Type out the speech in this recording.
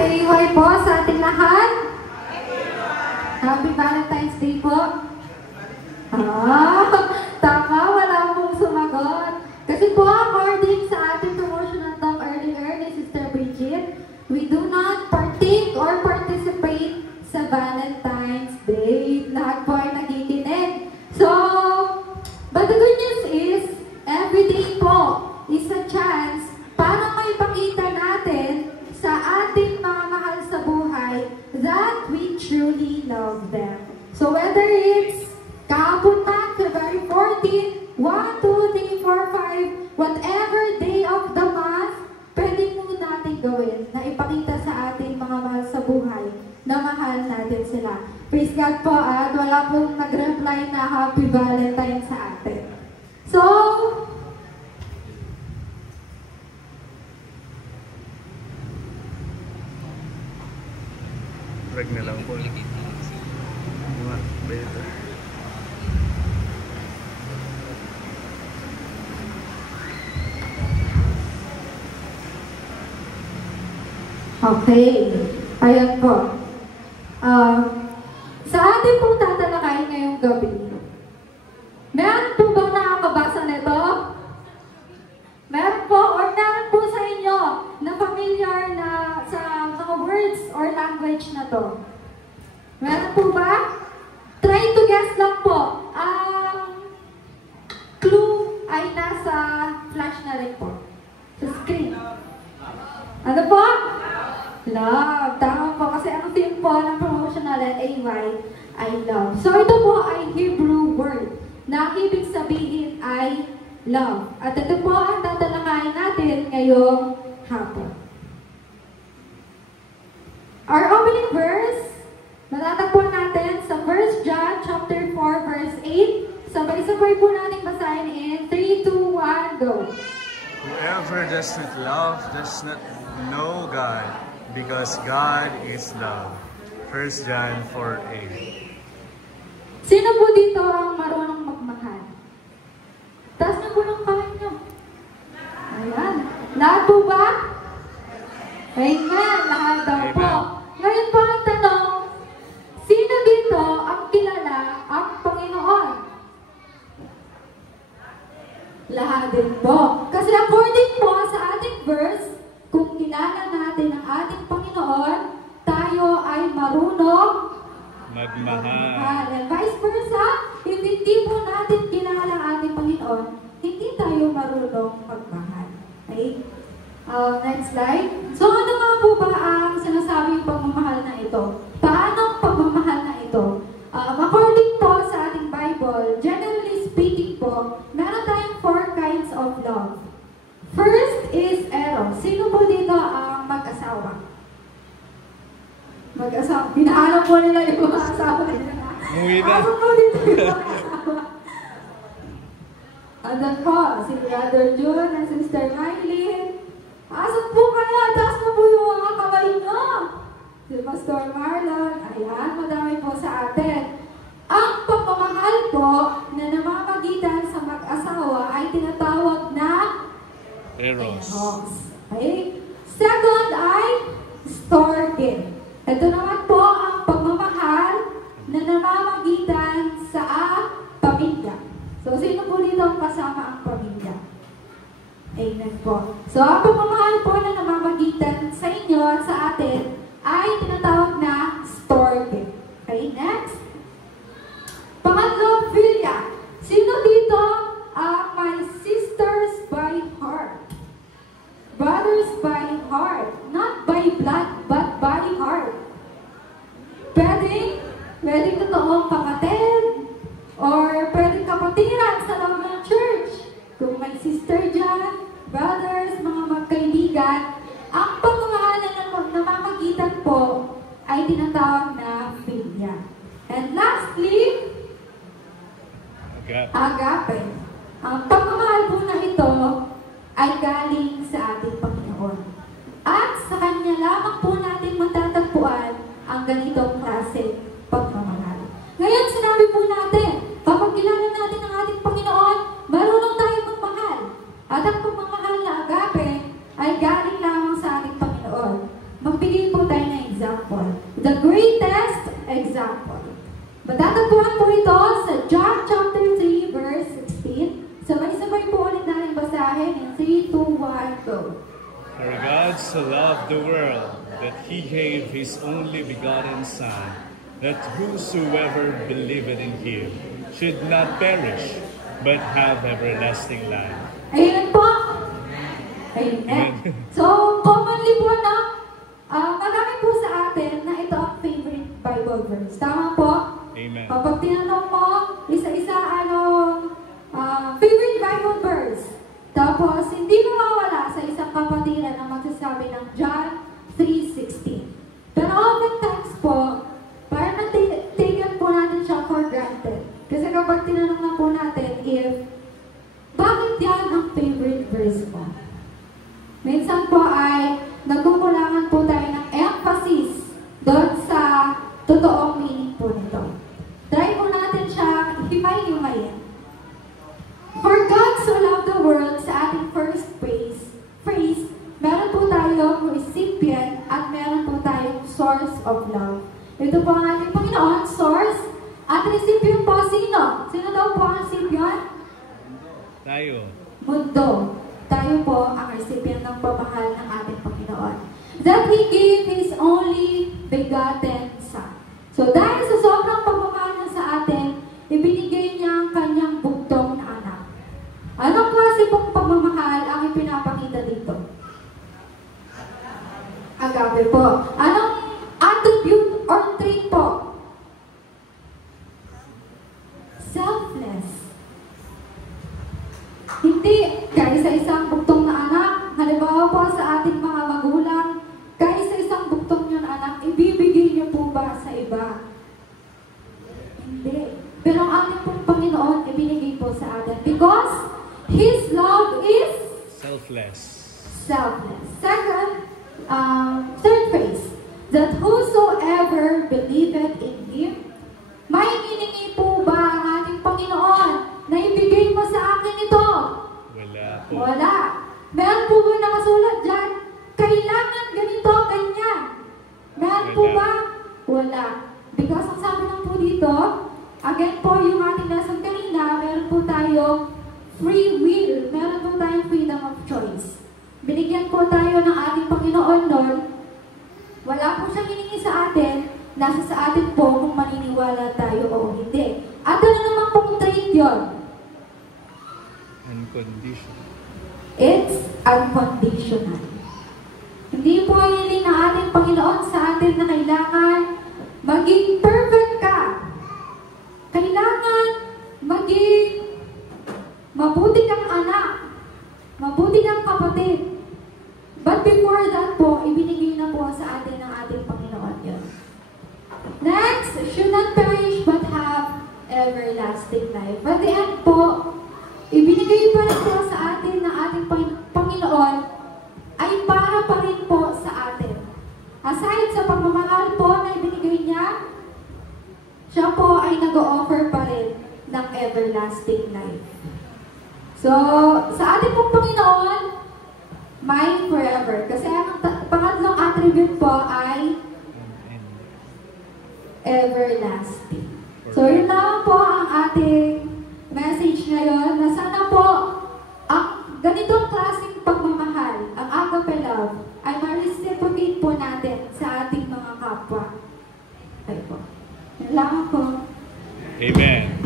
Happy AY po sa ating lahat. Happy Valentine's Day po. Tama, wala pong sumagot. Kasi po, according sa ating promotional talk earlier ni Sister Bridget, we do not partake or participate sa Valentine's Day. Lahat po ay nakikinig. So, but the good news is, every day po is a chance para maipakita natin sa ating mga mahal sa buhay that we truly love them. So whether it's kahapon man, February 14, 1, 2, 3, 4, 5, whatever day of the month, pwede mo natin gawin na ipakita sa ating mga mahal sa buhay na mahal natin sila. Praise God po at wala pong nag-reply na Happy Valentine sa atin. So, break na lang po. Mga better. okay. Ayan po. Sa ating pong tatalakayin ngayong gabi, meron po bang nakakabasa nito? Meron po or meron po sa inyo na familiar na sa mga words or language na to? Meron po ba? Try to guess lang po. Clue ay nasa flash na rin po. Sa screen. Ano po? Love. Tama po kasi ang theme po ng promotional at AY ay love. So ito po ay Hebrew word na ibig sabihin ay love. At ito po ang tatalakayin natin ngayong hapon. Our opening verse, matatagpuan natin sa 1 John chapter 4 verse 8. Sabay-sabay po natin basahin in 3, 2, 1, go. Whoever does not love does not know God, because God is love. 1 John 4:8. Sino po dito ang marunong magmahal? Taas na po ng kamay nyo. Ayan. Lahat po ba? Amen. Lahat daw po. Ngayon po ang tanong, sino dito ang kilala ang Panginoon? Lahat din po. Kasi according po sa ating verse, kung kilala natin ang ating Panginoon, tayo ay marunong magmahal. And vice versa, if hindi po natin kilala ang ating Panginoon, hindi tayo marunong magmahal. Okay? Next slide. So ano nga po ba ang sinasabing pagmamahal na ito? Paano ang pagmamahal na ito? According po sa ating Bible, generally speaking po, meron tayong 4 kinds of love. First is eros. Sino po dito ang mag-asawa? Mag-asawa. Pinaalam po nila yung mga asawa nila. Muwi na. Asan po dito yung mga asawa? Andan po, si Brother June and Sister Mylene. Asan po kayo? Taas mo po yung mga kamay nyo. Si Pastor Marlon. Ayan, madami po sa atin. Ang pagmamahal po na namamagitan sa mag-asawa ay tinatawag na Eros. Okay? Second ay storge. Ito naman po ang pagmamahal na namamagitan sa pamilya. So, sino po dito ang kasama ang pamilya? Amen po. So, ang pagmamahal po na namamagitan sa inyo at sa atin ay tinatawag na storge. Okay, next. Pangatlo, philia. Sino dito ang my sisters by heart? Brothers by heart. Not by blood, but by heart. Pwedeng totoong kapatid, or pwedeng kapatiran sa loob ng church. Kung may sister dyan, brothers, mga magkaibigan, ang pagmamahal na namamagitan po ay tinatawag na philia. And lastly, agape. Ang pagmamahal po na ito ay galing sa ating Panginoon. At sa Kanya lamang po natin matatagpuan ang ganitong klase pagmamahal. Ngayon, sinabi po natin, kapag kilala natin ang ating Panginoon, marunong tayo magmahal. At ang pagmamahal na agape ay galing lamang sa ating Panginoon. Magbigay po tayo greatest example. Matatagpuan po ito sa John chapter 3 verse 16. Sabay-sabay po ulit natin basahin in 3, 2, 1, go. For God so loved the world that He gave His only begotten Son, that whosoever believeth in Him should not perish, but have everlasting life. Amen po. Amen. So, commonly po na, marami po sa atin na ito ang favorite Bible verse. Tama po? Amen. Kapag tinanong mo, isa-isa, favorite Bible verse. Tapos, hindi mawawala sa isang kapatiran na magsasabi ng John 3:16. Pero oftentimes po, parang nag-taken po natin siya for granted. Kasi kapag tinanong na po natin if, bakit yan ang favorite verse mo? Minsan po ay nagkukulangan po tayo ng emphasis doon sa totoong meaning po nito. Try po natin siya himay-himayin. For God so loved the world, sa ating first phrase, meron po tayong recipient at meron po tayong source of love. Ito po ang ating Panginoon, source, at recipient po sino? Sino daw po ang recipient? Tayo. Mundo. Tayo po ang recipient ng pamahal ng ating Panginoon. That He gave His only begotten Son. So dahil sa sobrang pagmamahal niya sa atin, ibinigay niya ang kanyang bugtong na anak. Anong klase pong pagmamahal ang ipinapakita dito? Agape po. Anong attribute or trait po? Selfless. Hindi, kahit sa isang bugtong na anak, halimbawa po sa ating mga magulang, kahit sa isang bugtong yun anak, ibibigay niyo po ba sa iba? Hindi. Pero ang ating pong Panginoon, ibinigay po sa atin. Because His love is Selfless. selfless. Second, third phrase, that whosoever believeth in Him, may hiningi po ba ang ating Panginoon na ibigay mo sa akin ito? Wala po. Wala. Meron po ba nakasulat dyan? Kailangan ganito, ganyan. Meron po Wala. ba? Wala. Because ang sabi lang po dito, again po yung ating lesson kanina, meron po tayong free will. Meron po tayong freedom of choice. Binigyan po tayo ng ating Panginoon nun. Wala po siyang hiningi sa atin. Nasa sa atin po kung maniniwala tayo o hindi. At ano naman pong trait yun? Unconditional. It's unconditional. Hindi po hiling ng ating Panginoon sa atin na kailangan maging perfect ka. Kailangan maging mabuti kang anak, mabuti kang kapatid. But before that po, ibinigay na po sa atin ng ating Panginoon yun. Next, should not perish but have everlasting life. At the end po, ibinigay pa rin po sa atin ng ating Panginoon ay para pa rin po sa atin. Aside sa pagmamahal po na ibinigay niya, siya po ay nag-o-offer pa rin ng everlasting life. So, sa ating pong Panginoon, mine forever. Kasi ang pangatlong attribute po ay everlasting. So, yun lang po ang ating message ngayon na sana po ang ganitong klaseng pagmamahal, ang agape love, ay ma-reciprocate po natin sa ating mga kapwa. Okay po. Yun lang po. Amen.